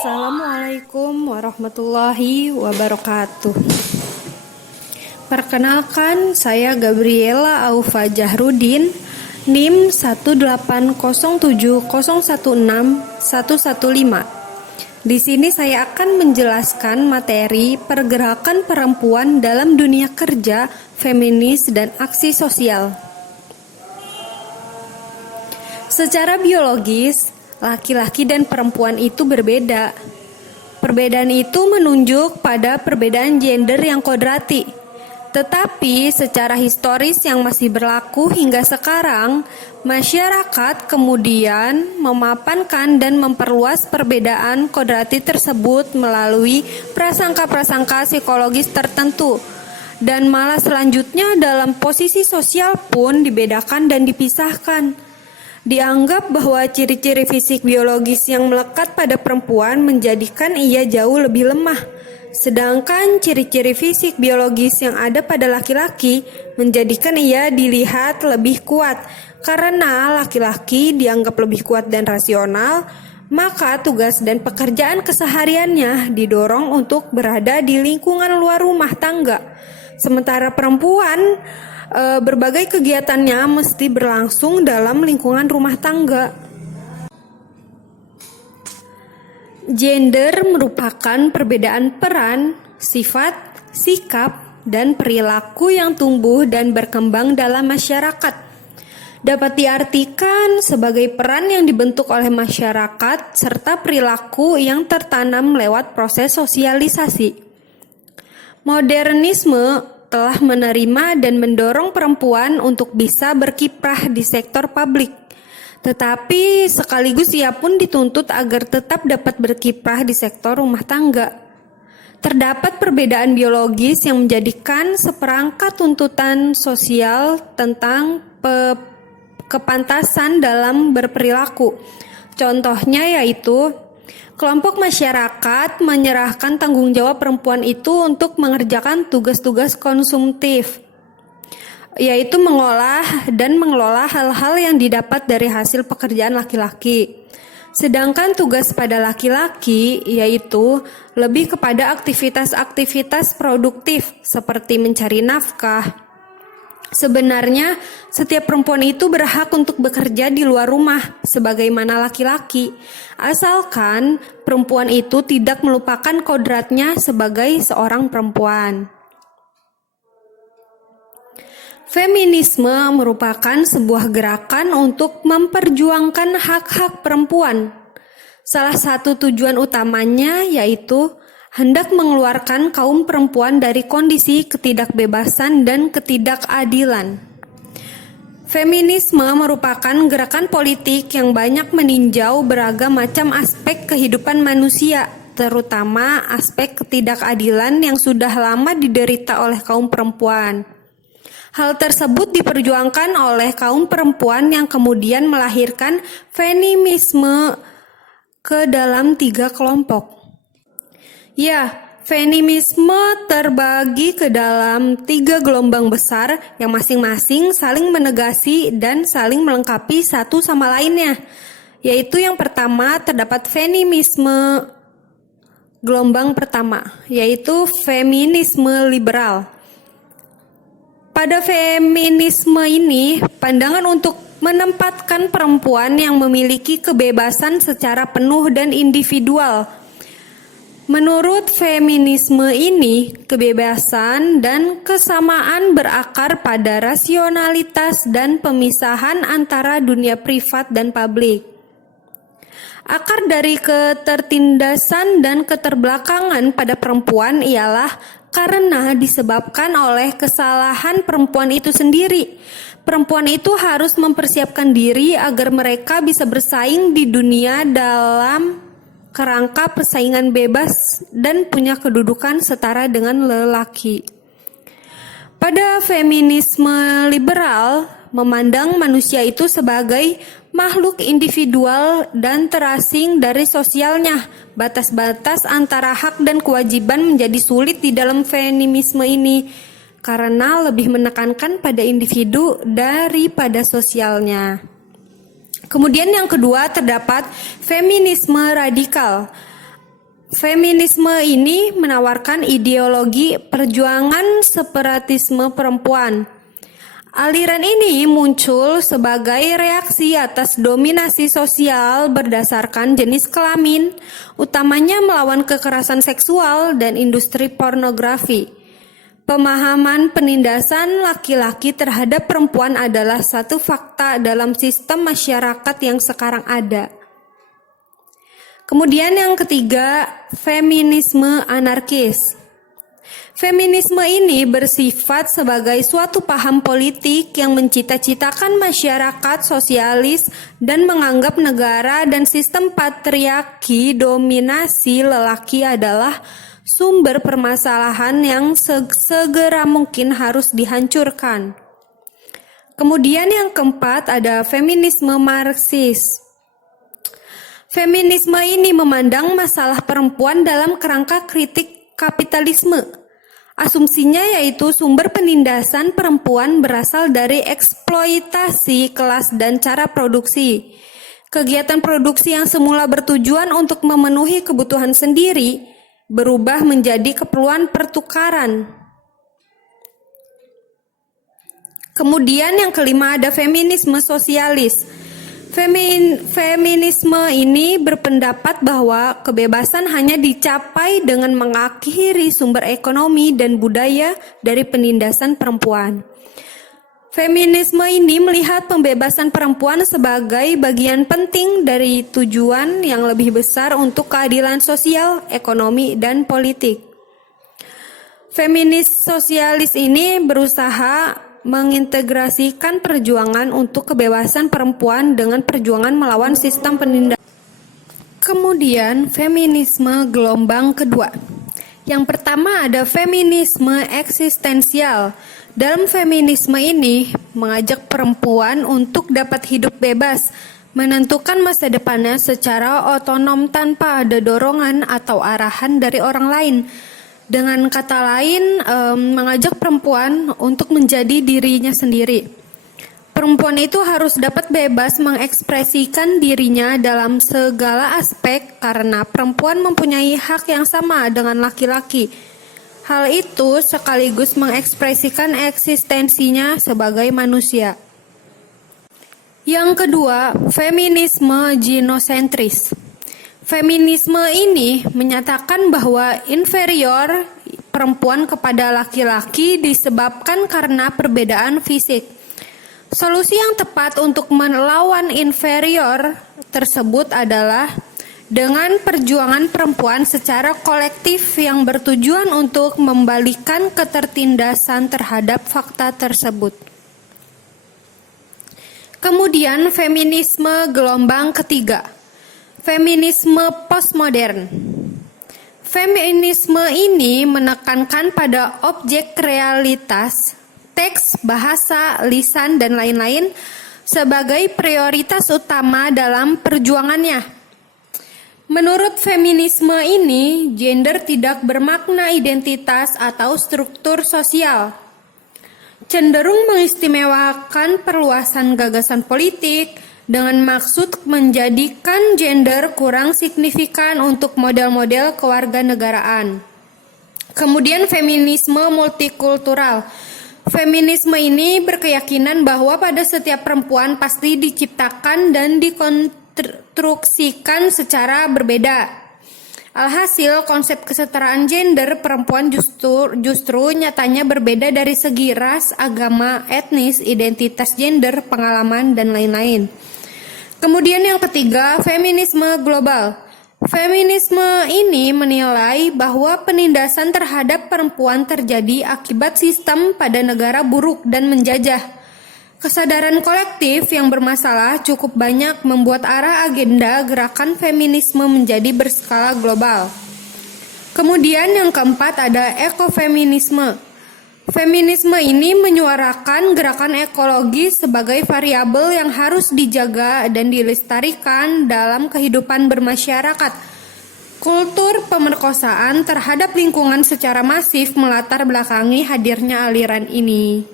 Assalamualaikum warahmatullahi wabarakatuh. Perkenalkan, saya Gabriela Aufa Jahrudin, NIM 18070161115. Di sini saya akan menjelaskan materi pergerakan perempuan dalam dunia kerja, feminis, dan aksi sosial. Secara biologis, laki-laki dan perempuan itu berbeda. Perbedaan itu menunjuk pada perbedaan gender yang kodrati. Tetapi secara historis yang masih berlaku hingga sekarang, masyarakat kemudian memapankan dan memperluas perbedaan kodrati tersebut melalui prasangka-prasangka psikologis tertentu. Dan malah selanjutnya dalam posisi sosial pun dibedakan dan dipisahkan. Dianggap bahwa ciri-ciri fisik biologis yang melekat pada perempuan menjadikan ia jauh lebih lemah, sedangkan ciri-ciri fisik biologis yang ada pada laki-laki menjadikan ia dilihat lebih kuat. Karena laki-laki dianggap lebih kuat dan rasional, maka tugas dan pekerjaan kesehariannya didorong untuk berada di lingkungan luar rumah tangga. Sementara perempuan berbagai kegiatannya mesti berlangsung dalam lingkungan rumah tangga. Gender merupakan perbedaan peran, sifat, sikap, dan perilaku yang tumbuh dan berkembang dalam masyarakat. Dapat diartikan sebagai peran yang dibentuk oleh masyarakat serta perilaku yang tertanam lewat proses sosialisasi. Modernisme telah menerima dan mendorong perempuan untuk bisa berkiprah di sektor publik. Tetapi sekaligus ia pun dituntut agar tetap dapat berkiprah di sektor rumah tangga. Terdapat perbedaan biologis yang menjadikan seperangkat tuntutan sosial tentang kepantasan dalam berperilaku. Contohnya yaitu kelompok masyarakat menyerahkan tanggung jawab perempuan itu untuk mengerjakan tugas-tugas konsumtif, yaitu mengolah dan mengelola hal-hal yang didapat dari hasil pekerjaan laki-laki. Sedangkan tugas pada laki-laki yaitu lebih kepada aktivitas-aktivitas produktif seperti mencari nafkah. Sebenarnya, setiap perempuan itu berhak untuk bekerja di luar rumah sebagaimana laki-laki, asalkan perempuan itu tidak melupakan kodratnya sebagai seorang perempuan. Feminisme merupakan sebuah gerakan untuk memperjuangkan hak-hak perempuan. Salah satu tujuan utamanya yaitu hendak mengeluarkan kaum perempuan dari kondisi ketidakbebasan dan ketidakadilan. Feminisme merupakan gerakan politik yang banyak meninjau beragam macam aspek kehidupan manusia, terutama aspek ketidakadilan yang sudah lama diderita oleh kaum perempuan. Hal tersebut diperjuangkan oleh kaum perempuan yang kemudian melahirkan feminisme ke dalam 3 kelompok. Ya, feminisme terbagi ke dalam 3 gelombang besar yang masing-masing saling menegasi dan saling melengkapi satu sama lainnya. Yaitu yang pertama terdapat feminisme gelombang pertama, yaitu feminisme liberal. Pada feminisme ini, pandangan untuk menempatkan perempuan yang memiliki kebebasan secara penuh dan individual. Menurut feminisme ini, kebebasan dan kesamaan berakar pada rasionalitas dan pemisahan antara dunia privat dan publik. Akar dari ketertindasan dan keterbelakangan pada perempuan ialah karena disebabkan oleh kesalahan perempuan itu sendiri. Perempuan itu harus mempersiapkan diri agar mereka bisa bersaing di dunia dalam kerangka persaingan bebas dan punya kedudukan setara dengan lelaki. Pada feminisme liberal, memandang manusia itu sebagai makhluk individual dan terasing dari sosialnya. Batas-batas antara hak dan kewajiban menjadi sulit di dalam feminisme ini karena lebih menekankan pada individu daripada sosialnya. Kemudian yang kedua terdapat feminisme radikal Feminisme ini menawarkan ideologi perjuangan separatisme perempuan. Aliran ini muncul sebagai reaksi atas dominasi sosial berdasarkan jenis kelamin, utamanya melawan kekerasan seksual dan industri pornografi. Pemahaman penindasan laki-laki terhadap perempuan adalah satu fakta dalam sistem masyarakat yang sekarang ada. Kemudian yang ketiga, feminisme anarkis. Feminisme ini bersifat sebagai suatu paham politik yang mencita-citakan masyarakat sosialis dan menganggap negara dan sistem patriarki dominasi lelaki adalah sumber permasalahan yang segera mungkin harus dihancurkan. Kemudian yang keempat ada feminisme Marxis. Feminisme ini memandang masalah perempuan dalam kerangka kritik kapitalisme. Asumsinya yaitu sumber penindasan perempuan berasal dari eksploitasi kelas dan cara produksi. Kegiatan produksi yang semula bertujuan untuk memenuhi kebutuhan sendiri berubah menjadi keperluan pertukaran. Kemudian yang kelima ada feminisme sosialis. Feminisme ini berpendapat bahwa kebebasan hanya dicapai dengan mengakhiri sumber ekonomi dan budaya dari penindasan perempuan. Feminisme ini melihat pembebasan perempuan sebagai bagian penting dari tujuan yang lebih besar untuk keadilan sosial, ekonomi, dan politik. Feminis sosialis ini berusaha mengintegrasikan perjuangan untuk kebebasan perempuan dengan perjuangan melawan sistem penindasan. Kemudian feminisme gelombang kedua. Yang pertama ada feminisme eksistensial. Dalam feminisme ini mengajak perempuan untuk dapat hidup bebas, menentukan masa depannya secara otonom tanpa ada dorongan atau arahan dari orang lain. Dengan kata lain, mengajak perempuan untuk menjadi dirinya sendiri. Perempuan itu harus dapat bebas mengekspresikan dirinya dalam segala aspek karena perempuan mempunyai hak yang sama dengan laki-laki. Hal itu sekaligus mengekspresikan eksistensinya sebagai manusia. Yang kedua, feminisme ginosentris. Feminisme ini menyatakan bahwa inferior perempuan kepada laki-laki disebabkan karena perbedaan fisik. Solusi yang tepat untuk melawan inferior tersebut adalah dengan perjuangan perempuan secara kolektif yang bertujuan untuk membalikan ketertindasan terhadap fakta tersebut. Kemudian feminisme gelombang ketiga. Feminisme postmodern. Feminisme ini menekankan pada objek realitas, teks, bahasa, lisan, dan lain-lain sebagai prioritas utama dalam perjuangannya. Menurut feminisme ini, gender tidak bermakna identitas atau struktur sosial. Cenderung mengistimewakan perluasan gagasan politik, dengan maksud menjadikan gender kurang signifikan untuk model-model kewarganegaraan. Kemudian feminisme multikultural. Feminisme ini berkeyakinan bahwa pada setiap perempuan pasti diciptakan dan dikonstruksikan secara berbeda. Alhasil, konsep kesetaraan gender perempuan justru nyatanya berbeda dari segi ras, agama, etnis, identitas gender, pengalaman, dan lain-lain. Kemudian yang ketiga, feminisme global. Feminisme ini menilai bahwa penindasan terhadap perempuan terjadi akibat sistem pada negara buruk dan menjajah. Kesadaran kolektif yang bermasalah cukup banyak membuat arah agenda gerakan feminisme menjadi berskala global. Kemudian yang keempat ada ekofeminisme. Feminisme ini menyuarakan gerakan ekologi sebagai variabel yang harus dijaga dan dilestarikan dalam kehidupan bermasyarakat. Kultur pemerkosaan terhadap lingkungan secara masif melatar belakangi hadirnya aliran ini.